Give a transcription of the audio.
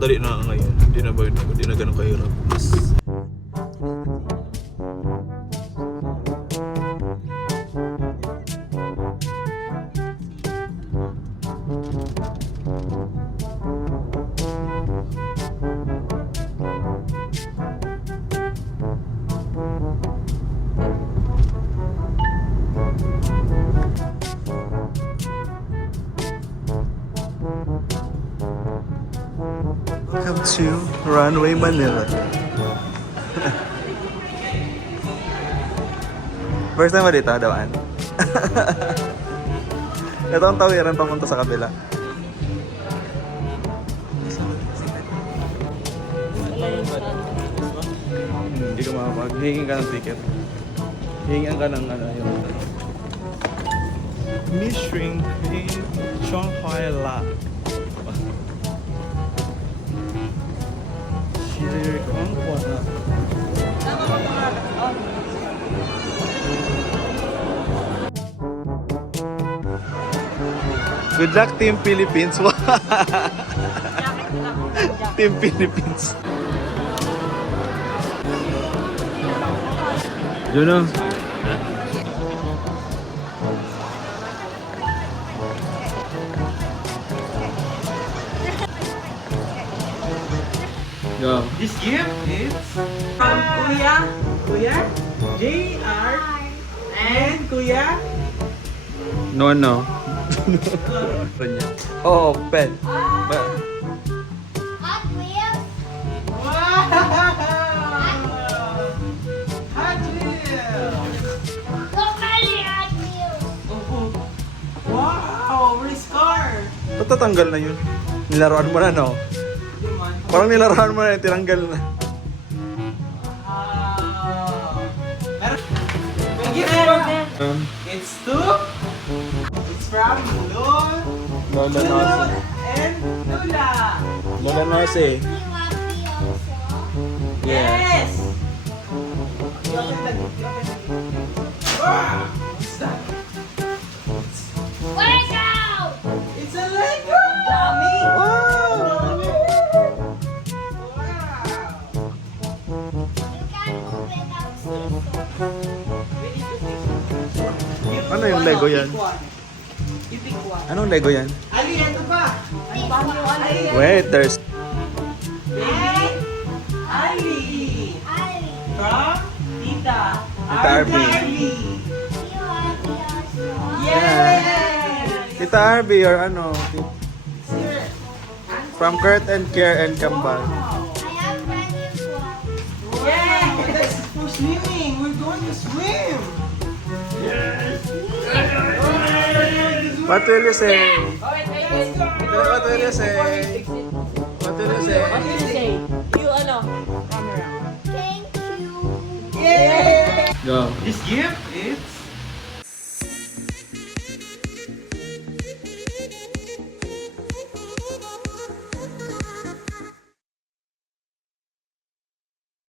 madali na ngayon. Hindi na ganun kahirap. Mas welcome to Runway Manila. First time ba dito, Dawaan? Ito ang tawiran pamunta sa kabila. Hindi ka makapag. Hingin ka ng ticket. Hingin ka ng yung Mishring in Shanghai La. Good luck, Team Philippines. Team Philippines. Juno. Go. This gift is from Kuya JR and Kuya No. Oh, pen. Hot Wheels. Wow! Hot Wheels! So many Hot Wheels. Wow! Race car! Patatanggal na yun. Nilaruan mo na, no? Parang nilaruan mo na yun, tinanggal na. Wow! May gift from... It's from Lola Lula and Lula. Lola Nose. You want me also? Yes! Wow! What's that? Lego. It's a Lego! Dummy! Wow! You can move without scissors. Ano yung Lego yan? You pick one. Anong Lego yan? Ali, ito pa! Ali! Wait, there's... And Ali! Ali. From Tita. Tita Arby. You want me also? Yes! Tita Arby or ano? Here. From Kurt and Care and Kambal. I have plenty of one. Yeah! That's for swimming! We're going to swim! What will you say? Let's go! What will you say? What will you say? What did you say? You ano? Camera. Thank you. Yay! Go. This gift